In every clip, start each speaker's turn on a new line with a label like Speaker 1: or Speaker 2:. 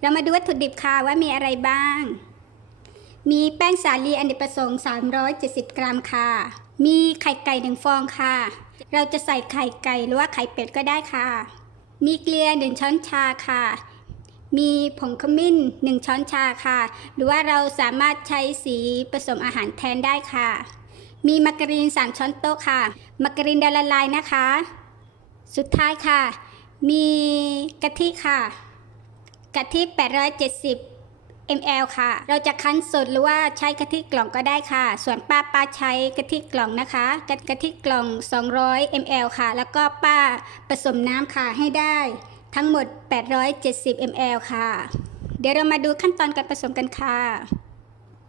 Speaker 1: เรามาดูวัตถุดิบค่ะว่ามีอะไรบ้าง มีแป้งสาลีอเนกประสงค์ 370 กรัมค่ะ มีไข่ไก่หนึ่งฟองค่ะ เราจะใส่ไข่ไก่หรือว่าไข่เป็ดก็ได้ค่ะ มีเกลือหนึ่งช้อนชาค่ะ มีผงขมิ้นหนึ่งช้อนชาค่ะ หรือว่าเราสามารถใช้สีผสมอาหารแทนได้ค่ะ มีมาการีนสามช้อนโต๊ะค่ะ มาการีนดละลายนะคะ สุดท้ายค่ะ มีกะทิค่ะ กะทิ 870 ml ค่ะ เราจะคั้นสดหรือว่าใช้กะทิกล่องก็ได้ค่ะ ส่วนป้าป้าใช้กะทิกล่องนะคะ กะกะทิกล่อง 200 ml ค่ะ แล้วก็ป้าผสมน้ำค่ะให้ได้ ทั้งหมด 870 ml ค่ะ เดี๋ยวเรามาดูขั้นตอนการผสมกันค่ะ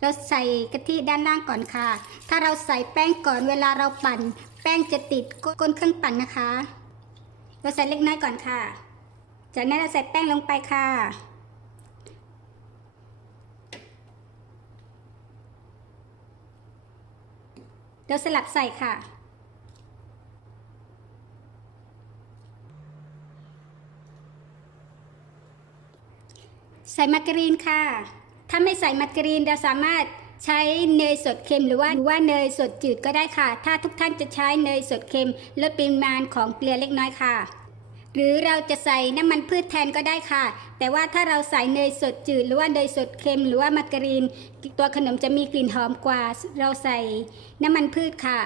Speaker 1: เราใส่กะทิด้านล่างก่อนค่ะ ถ้าเราใส่แป้งก่อนเวลาเราปั่น แป้งจะติดก้นเครื่องปั่นนะคะ เราใส่เล็กน้อยก่อนค่ะ จากนั้นเราใส่แป้งลงไปค่ะเราสลับใส่ค่ะ ใส่มาการีนค่ะ ถ้าไม่ใส่มาการีนเราสามารถใช้เนยสดเค็มหรือว่าหรือว่าเนยสดจืดก็ได้ค่ะ ถ้าทุกท่านจะใช้เนยสดเค็มลดปริมาณของเกลือเล็กน้อยค่ะ หรือเราจะใส่น้ำมันพืชแทนก็ได้ค่ะ แต่ว่าถ้าเราใส่เนยสดจืด หรือว่าเนยสดเค็มหรือว่ามาการีน ตัวขนมจะมีกลิ่นหอมกว่า เราใส่น้ำมันพืชค่ะ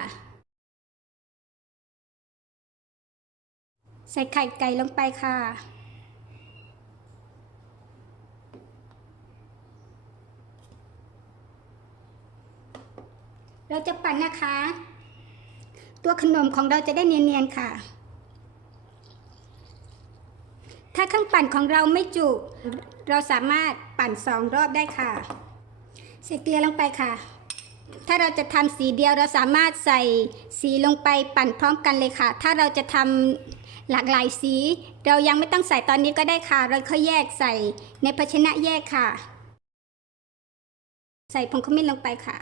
Speaker 1: ใส่ไข่ไก่ลงไปค่ะเราจะปั่นนะคะ ตัวขนมของเราจะได้เนียนๆค่ะ ถ้าเครื่องปั่นของเราไม่จุ เราสามารถปั่นสองรอบได้ค่ะ ใส่เกลือลงไปค่ะ ถ้าเราจะทำสีเดียวเราสามารถใส่สีลงไปปั่นพร้อมกันเลยค่ะ ถ้าเราจะทำหลากหลายสี เรายังไม่ต้องใส่ตอนนี้ก็ได้ค่ะ เราค่อยแยกใส่ในภาชนะแยกค่ะ ใส่ผงขมิ้นลงไปค่ะ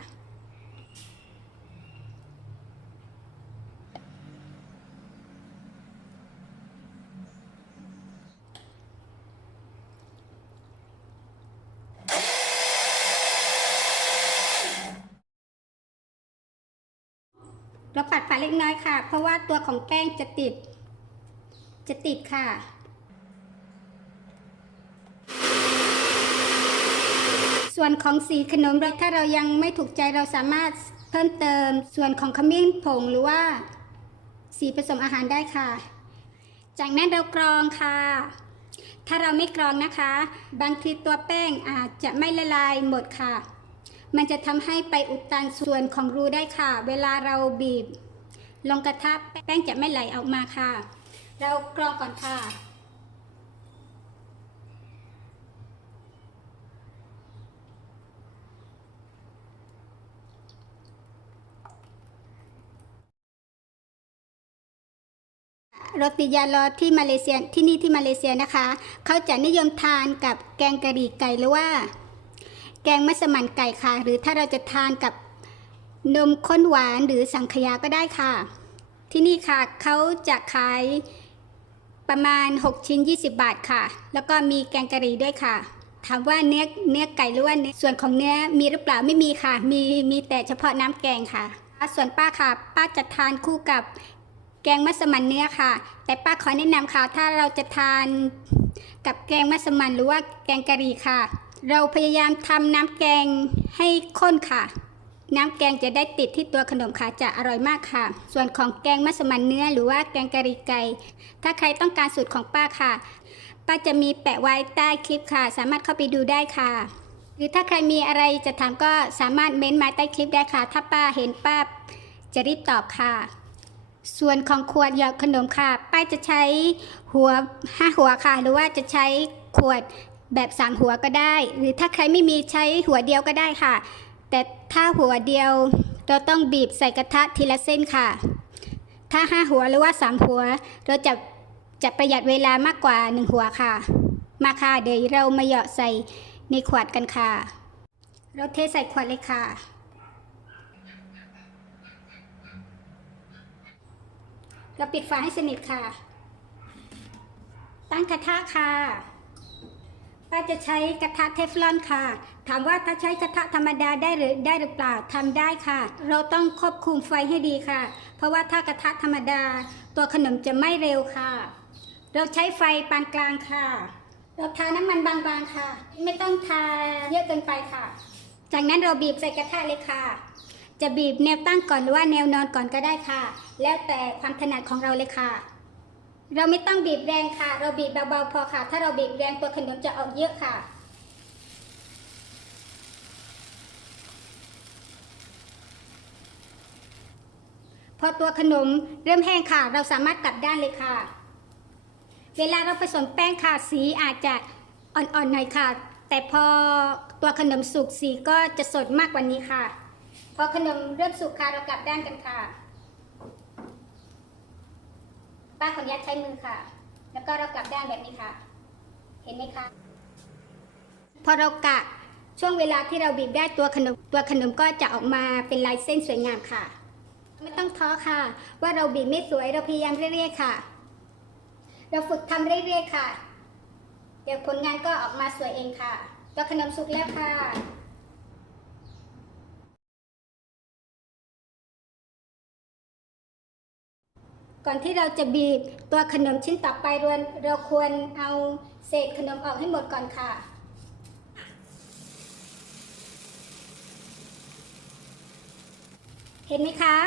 Speaker 1: เราปัดฝาเล็กน้อย ค่ะ เพราะว่าตัวของแป้งจะติด จะติดค่ะส่วนของสีขนมถ้าเรายังไม่ถูกใจเราสามารถเพิ่มเติมส่วนของขมิ้นผงหรือว่า สีผสมอาหารได้ค่ะ จากนั้นเรากรองค่ะ ถ้าเราไม่กรองนะคะ บางทีตัวแป้งอาจจะไม่ละลายหมดค่ะ มันจะทำให้ไปอุดตันส่วนของรูได้ค่ะ เวลาเราบีบ ลงกระทะแป้งจะไม่ไหลออกมาค่ะ เรากรองก่อนค่ะ โรติยาลอที่มาเลเซียที่นี่ที่มาเลเซียนะคะ เขาจะนิยมทานกับแกงกะหรี่ไก่หรือว่า แกงมัสมั่นไก่ค่ะ หรือถ้าเราจะทานกับ นมข้นหวานหรือสังขยาก็ได้ค่ะ ที่นี่ค่ะเขาจะขายประมาณ 6 ชิ้น 20 บาทค่ะ แล้วก็มีแกงกะหรี่ด้วยค่ะ ถามว่าเนื้อเนื้อไก่หรือว่าเนื้อส่วนของเนื้อมีหรือเปล่าไม่มีค่ะ มีมีแต่เฉพาะน้ำแกงค่ะ ส่วนป้าค่ะ ป้าจะทานคู่กับแกงมัสมั่นเนื้อค่ะ แต่ป้าขอแนะนำค่ะ ถ้าเราจะทานกับแกงมัสมั่นหรือว่าแกงกะหรี่ค่ะ เราพยายามทำน้ำแกงให้ข้นค่ะ น้ำแกงจะได้ติดที่ตัวขนมค่ะจะอร่อยมากค่ะ ส่วนของแกงมัสมันเนื้อหรือว่าแกงกะหรี่ไก่ ถ้าใครต้องการสูตรของป้าค่ะ ป้าจะมีแปะไว้ใต้คลิปค่ะ สามารถเข้าไปดูได้ค่ะ หรือถ้าใครมีอะไรจะถามก็สามารถเม้นต์มาใต้คลิปได้ค่ะ ถ้าป้าเห็นป้าจะรีบตอบค่ะ ส่วนของขวดหยอดขนมค่ะ ป้าจะใช้หัวห้าหัวค่ะ หรือว่าจะใช้ขวดแบบสามหัวก็ได้ หรือถ้าใครไม่มีใช้หัวเดียวก็ได้ค่ะ แต่ ถ้าหัวเดียว เราต้องบีบใส่กระทะทีละเส้นค่ะ ถ้าห้าหัวหรือว่าสามหัว เราจะจะประหยัดเวลามากกว่าหนึ่งหัวค่ะ มาค่ะเดี๋ยวเรามาเหยาะใส่ในขวดกันค่ะ เราเทใส่ขวดเลยค่ะ เราปิดฝาให้สนิทค่ะ ตั้งกระทะค่ะ ป้าจะใช้กระทะเทฟลอนค่ะ ถามว่าถ้าใช้กระทะธรรมดาได้หรือได้หรือเปล่าทำได้ค่ะ เราต้องควบคุมไฟให้ดีค่ะ เพราะว่าถ้ากระทะธรรมดา ตัวขนมจะไม่เร็วค่ะ เราใช้ไฟปานกลางค่ะ เราทาน้ำมันบางๆค่ะ ไม่ต้องทาเยอะเกินไปค่ะ จากนั้นเราบีบใส่กระทะเลยค่ะ จะบีบแนวตั้งก่อนหรือว่าแนวนอนก่อนก็ได้ค่ะ แล้วแต่ความถนัดของเราเลยค่ะ เราไม่ต้องบีบแรงค่ะ เราบีบเบาๆพอค่ะ ถ้าเราบีบแรงตัวขนมจะออกเยอะค่ะ พอตัวขนมเริ่มแห้งค่ะ เราสามารถกลับด้านเลยค่ะ เวลาเราผสมแป้งค่ะสีอาจจะอ่อนๆหน่อยค่ะ แต่พอตัวขนมสุกสีก็จะสดมากกว่านี้ค่ะ พอขนมเริ่มสุกค่ะเรากลับด้านกันค่ะ ป้าขออนุญาตใช้มือค่ะ แล้วก็เรากลับด้านแบบนี้ค่ะ เห็นไหมคะ พอเรากะช่วงเวลาที่เราบีบได้ตัวขนมตัวขนมก็จะออกมาเป็นลายเส้นสวยงามค่ะ ไม่ต้องท้อค่ะ ว่าเราบีบไม่สวยเราพยายามเรื่อยๆค่ะ เราฝึกทำเรื่อยๆค่ะ เดี๋ยวผลงานก็ออกมาสวยเองค่ะ ตัวขนมสุกแล้วค่ะ ก่อนที่เราจะบีบตัวขนมชิ้นต่อไปเราเราควรเอาเศษขนมออกให้หมดก่อนค่ะ เห็นไหมคะ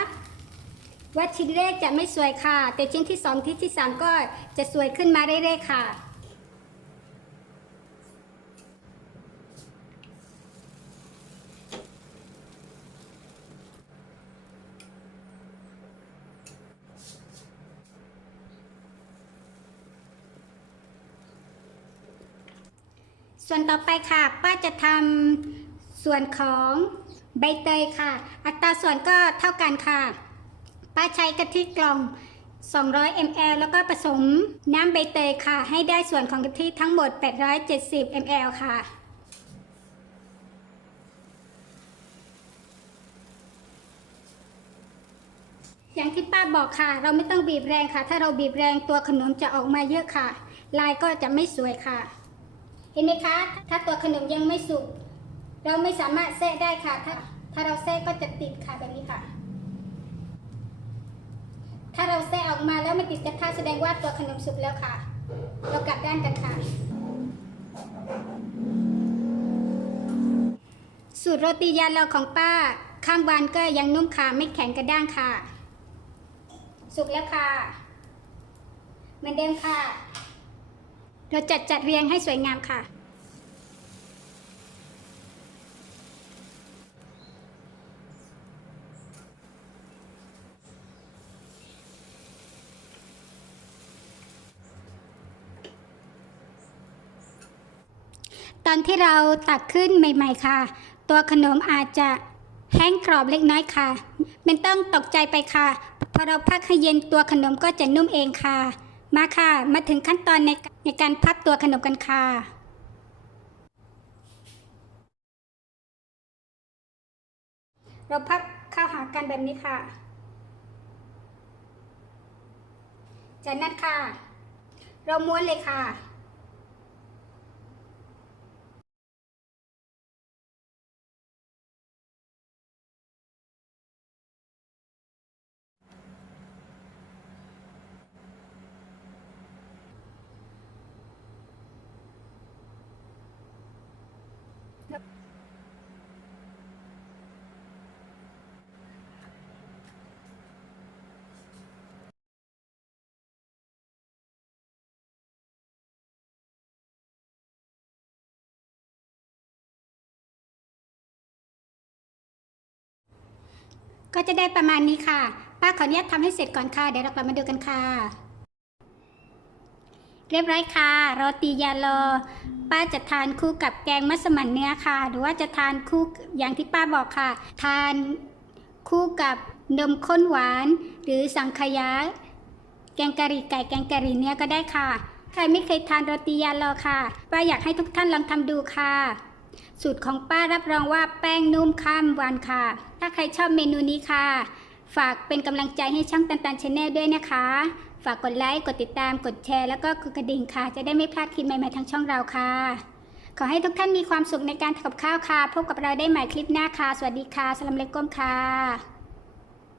Speaker 1: ว่าชิ้นแรกจะไม่สวยค่ะ แต่ชิ้นที่สองที่ที่สามก็จะสวยขึ้นมาเรื่อยๆค่ะ ส่วนต่อไปค่ะ ป้าจะทำส่วนของใบเตยค่ะ อัตราส่วนก็เท่ากันค่ะ ป้าใช้กะทิกล่อง 200 ml แล้วก็ผสมน้ำใบเตยค่ะ ให้ได้ส่วนของกะทิทั้งหมด 870 ml ค่ะอย่างที่ป้าบอกค่ะ เราไม่ต้องบีบแรงค่ะ ถ้าเราบีบแรงตัวขนมจะออกมาเยอะค่ะ ลายก็จะไม่สวยค่ะ เห็นไหมคะ ถ้าตัวขนมยังไม่สุก เราไม่สามารถแทะได้ค่ะ ถ้าถ้าเราแทะก็จะติดค่ะแบบนี้ค่ะ ถ้าเราแทะออกมาแล้วไม่ติดกระทะแสดงว่าตัวขนมสุกแล้วค่ะ เรากลับด้านกันค่ะ สูตรโรตียาเราของป้า ข้างบานก็ยังนุ่มค่ะไม่แข็งกระด้างค่ะ สุกแล้วค่ะเหมือนเดิมค่ะ เราจัดจัดเรียงให้สวยงามค่ะ ตอนที่เราตักขึ้นใหม่ ๆ ค่ะ ตัวขนมอาจจะแห้งกรอบเล็กน้อยค่ะไม่ต้องตกใจไปค่ะ พอเราพักให้เย็นตัวขนมก็จะนุ่มเองค่ะ มาค่ะ มาถึงขั้นตอนในในการพับตัวขนมกันค่ะ เราพับเข้าหากันแบบนี้ค่ะ จากนั้นค่ะ เราม้วนเลยค่ะ ก็จะได้ประมาณนี้ค่ะ ป้าขออนุญาตทำให้เสร็จก่อนค่ะ เดี๋ยวเรากลับมาดูกันค่ะ เรียบร้อยค่ะ โรตียาโลป้าจะทานคู่กับแกงมัสมั่นเนื้อค่ะ หรือว่าจะทานคู่อย่างที่ป้าบอกค่ะ ทานคู่กับนมข้นหวาน หรือสังขยา แกงกะหรี่ไก่แกงกะหรี่เนื้อก็ได้ค่ะ ใครไม่เคยทานโรตียาโลค่ะ ป้าอยากให้ทุกท่านลองทำดูค่ะ สูตรของป้ารับรองว่าแป้งนุ่มข้ามวันค่ะ ถ้าใครชอบเมนูนี้ค่ะ ฝากเป็นกำลังใจให้ช่องตันตันชาแนลด้วยนะคะ ฝากกดไลค์ กดติดตาม กดแชร์ แล้วก็กดกระดิ่งค่ะ จะได้ไม่พลาดคลิปใหม่ๆทางช่องเราค่ะ ขอให้ทุกท่านมีความสุขในการทำกับข้าวค่ะ พบกับเราได้ใหม่คลิปหน้าค่ะ สวัสดีค่ะสลัมเลก้มค่ะ